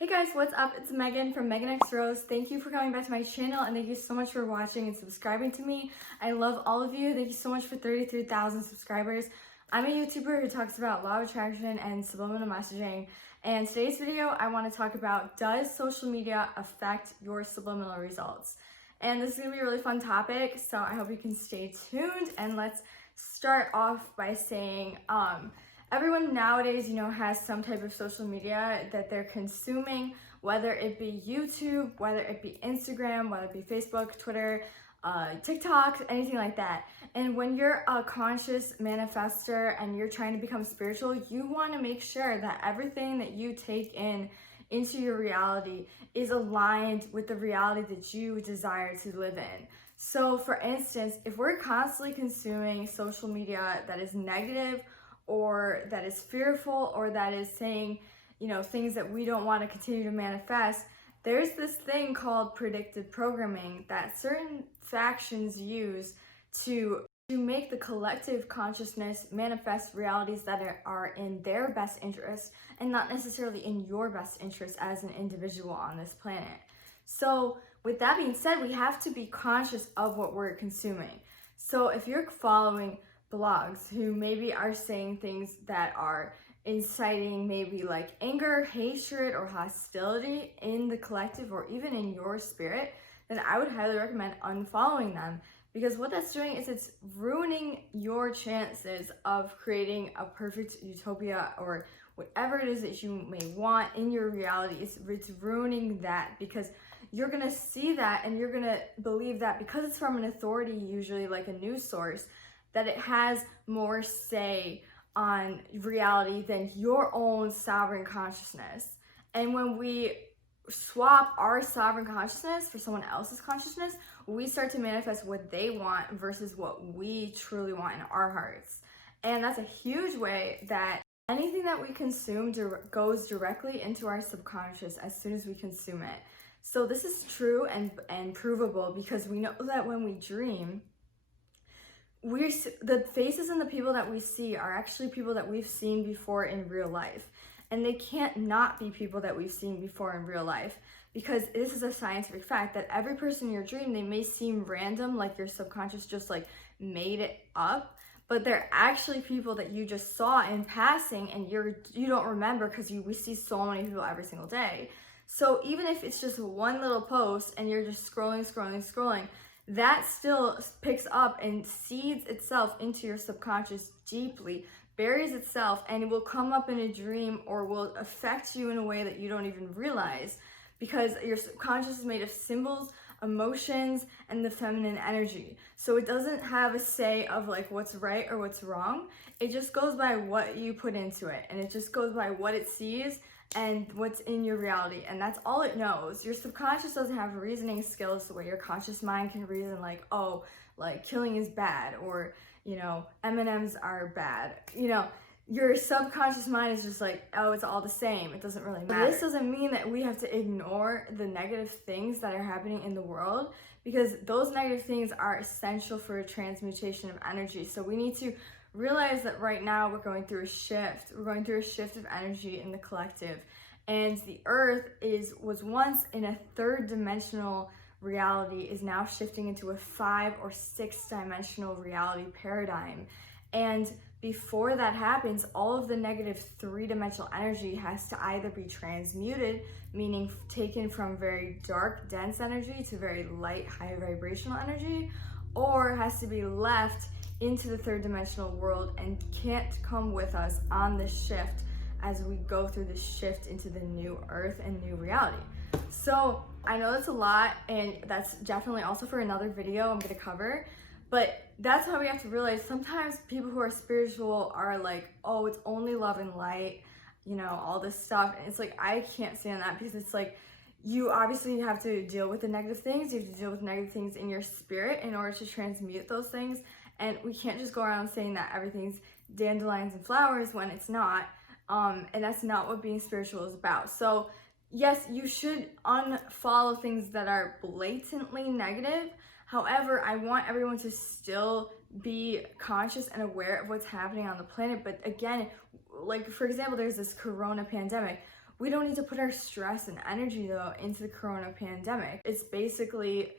Hey guys, what's up? It's Megan from Megan X Rose. Thank you for coming back to my channel and thank you so much for watching and subscribing to me. I love all of you. Thank you so much for 33,000 subscribers. I'm a YouTuber who talks about law of attraction and subliminal messaging. And today's video, I want to talk about, does social media affect your subliminal results? And this is going to be a really fun topic, so I hope you can stay tuned. And let's start off by saying, everyone nowadays, has some type of social media that they're consuming, whether it be YouTube, whether it be Instagram, whether it be Facebook, Twitter, TikTok, anything like that. And when you're a conscious manifester and you're trying to become spiritual, you want to make sure that everything that you take into your reality is aligned with the reality that you desire to live in. So for instance, if we're constantly consuming social media that is negative or that is fearful or that is saying, things that we don't want to continue to manifest, there's this thing called predictive programming that certain factions use to make the collective consciousness manifest realities that are in their best interest and not necessarily in your best interest as an individual on this planet. So with that being said, we have to be conscious of what we're consuming. So if you're following blogs who maybe are saying things that are inciting maybe like anger, hatred, or hostility in the collective or even in your spirit, then I would highly recommend unfollowing them, because what that's doing is it's ruining your chances of creating a perfect utopia or whatever it is that you may want in your reality. It's ruining that, because you're gonna see that and you're gonna believe that because it's from an authority, usually like a news source, that it has more say on reality than your own sovereign consciousness. And when we swap our sovereign consciousness for someone else's consciousness, we start to manifest what they want versus what we truly want in our hearts. And that's a huge way that anything that we consume goes directly into our subconscious as soon as we consume it. So this is true and provable, because we know that when we dream, the faces and the people that we see are actually people that we've seen before in real life. And they can't not be people that we've seen before in real life, because this is a scientific fact that every person in your dream, they may seem random, like your subconscious just like made it up, but they're actually people that you just saw in passing and you don't remember, because we see so many people every single day. So even if it's just one little post and you're just scrolling, that still picks up and seeds itself into your subconscious deeply, buries itself, and it will come up in a dream or will affect you in a way that you don't even realize, because your subconscious is made of symbols, emotions, and the feminine energy. So it doesn't have a say of like what's right or what's wrong. It just goes by what you put into it, and it just goes by what it sees and what's in your reality, and that's all it knows. Your subconscious doesn't have reasoning skills the way your conscious mind can reason, like, oh, like killing is bad, or M&Ms are bad. Your subconscious mind is just like, oh, it's all the same, it doesn't really matter. This doesn't mean that we have to ignore the negative things that are happening in the world, because those negative things are essential for a transmutation of energy. So we need to realize that right now we're going through a shift. We're going through a shift of energy in the collective. And the earth was once in a third dimensional reality, is now shifting into a 5 or 6 dimensional reality paradigm. And before that happens, all of the negative 3-dimensional energy has to either be transmuted, meaning taken from very dark, dense energy to very light, high vibrational energy, or has to be left into the 3rd dimensional world and can't come with us on this shift as we go through this shift into the new earth and new reality. So I know that's a lot, and that's definitely also for another video I'm going to cover, but that's how we have to realize sometimes people who are spiritual are like, oh, it's only love and light, all this stuff. And it's like, I can't stand that, because it's like, you obviously have to deal with the negative things. You have to deal with negative things in your spirit in order to transmute those things. And we can't just go around saying that everything's dandelions and flowers when it's not. And that's not what being spiritual is about. So yes, you should unfollow things that are blatantly negative. However, I want everyone to still be conscious and aware of what's happening on the planet. But again, like for example, there's this corona pandemic. We don't need to put our stress and energy though into the corona pandemic. It's basically,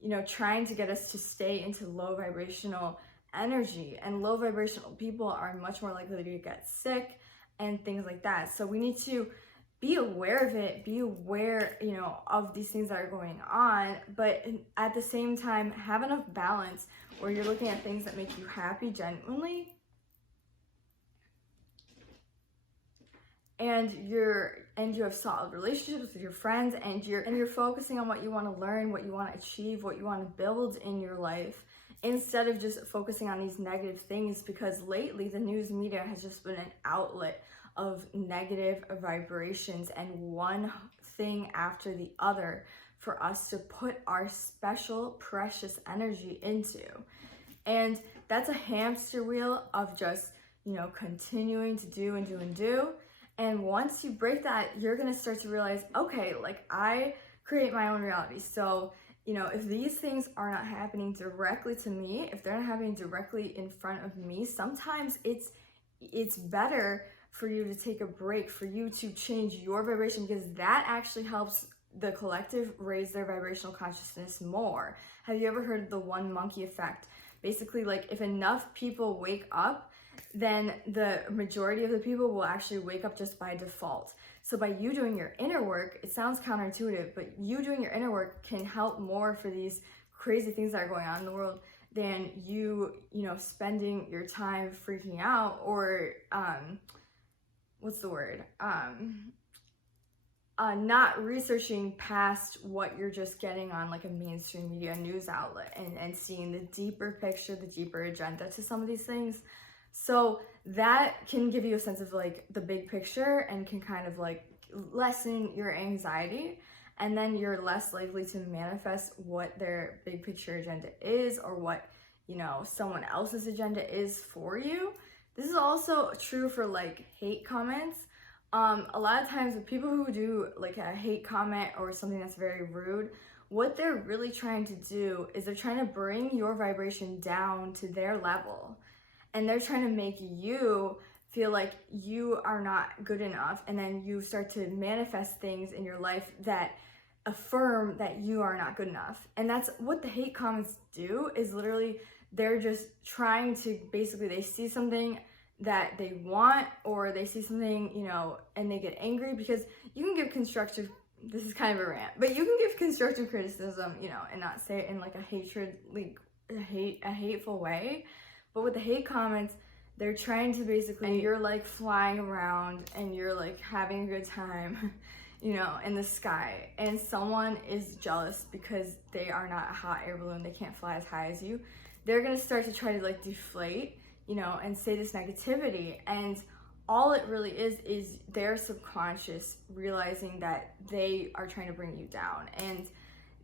you know, trying to get us to stay into low vibrational energy, and low vibrational people are much more likely to get sick and things like that. So we need to be aware of it, be aware, you know, of these things that are going on, but at the same time, have enough balance where you're looking at things that make you happy genuinely, and you have solid relationships with your friends, and you're focusing on what you want to learn, what you want to achieve, what you want to build in your life, instead of just focusing on these negative things, because lately the news media has just been an outlet of negative vibrations and one thing after the other for us to put our special precious energy into. And that's a hamster wheel of just, you know, continuing to do and do and do. And once you break that, you're gonna start to realize, okay, like I create my own reality. So, you know, if these things are not happening directly to me, if they're not happening directly in front of me, sometimes it's better for you to take a break, for you to change your vibration, because that actually helps the collective raise their vibrational consciousness more. Have you ever heard of the one monkey effect? Basically, like if enough people wake up, then the majority of the people will actually wake up just by default. So by you doing your inner work, it sounds counterintuitive, but you doing your inner work can help more for these crazy things that are going on in the world than you know, spending your time freaking out or, what's the word? Not researching past what you're just getting on like a mainstream media news outlet, and seeing the deeper picture, the deeper agenda to some of these things. So that can give you a sense of like the big picture and can kind of like lessen your anxiety, and then you're less likely to manifest what their big picture agenda is, or what, you know, someone else's agenda is for you. This is also true for like hate comments. A lot of times with people who do like a hate comment or something that's very rude, what they're really trying to do is they're trying to bring your vibration down to their level. And they're trying to make you feel like you are not good enough. And then you start to manifest things in your life that affirm that you are not good enough. And that's what the hate comments do, is literally they're just trying to, basically they see something that they want, or they see something, you know, and they get angry, because you can give constructive, this is kind of a rant, but you can give constructive criticism, you know, and not say it in like a hatred, like a hateful way. But with the hate comments, they're trying to basically, and you're like flying around and you're like having a good time, you know, in the sky, and someone is jealous because they are not a hot air balloon, they can't fly as high as you. They're gonna start to try to like deflate, you know, and say this negativity, and all it really is their subconscious realizing that they are trying to bring you down. And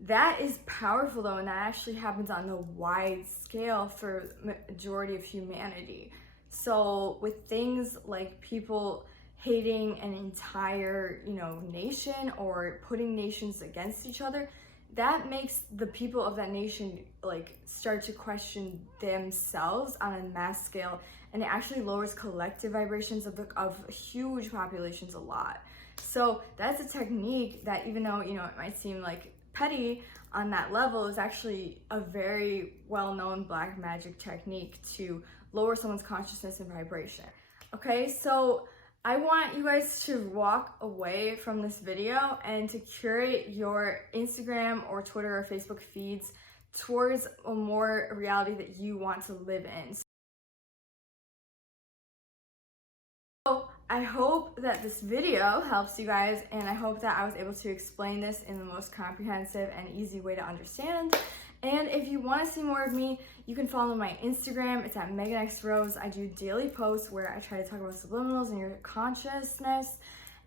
that is powerful though, and that actually happens on the wide scale for majority of humanity. So with things like people hating an entire, you know, nation, or putting nations against each other, that makes the people of that nation like start to question themselves on a mass scale, and it actually lowers collective vibrations of huge populations a lot. So that's a technique that, even though, you know, it might seem like petty on that level, is actually a very well-known black magic technique to lower someone's consciousness and vibration. Okay, so I want you guys to walk away from this video and to curate your Instagram or Twitter or Facebook feeds towards a more reality that you want to live in. So I hope that this video helps you guys, and I hope that I was able to explain this in the most comprehensive and easy way to understand. And if you want to see more of me, you can follow my Instagram. It's at Megan X Rose. I do daily posts where I try to talk about subliminals and your consciousness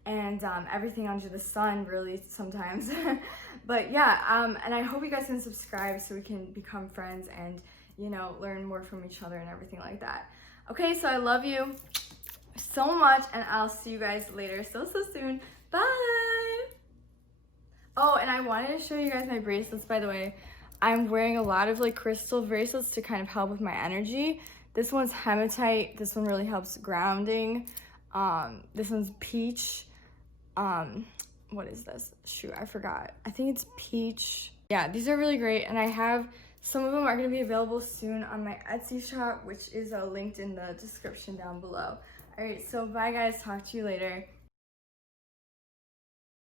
and everything under the sun, really, sometimes. But yeah, and I hope you guys can subscribe so we can become friends and, you know, learn more from each other and everything like that. Okay, so I love you so much, and I'll see you guys later so soon. Bye! Oh, and I wanted to show you guys my bracelets, by the way. I'm wearing a lot of like crystal bracelets to kind of help with my energy. This one's hematite. This one really helps grounding. This one's peach. what is this? Shoot, I forgot. I think it's peach. Yeah, these are really great, and I have some of them are going to be available soon on my Etsy shop, which is linked in the description down below. All right, so bye guys, talk to you later.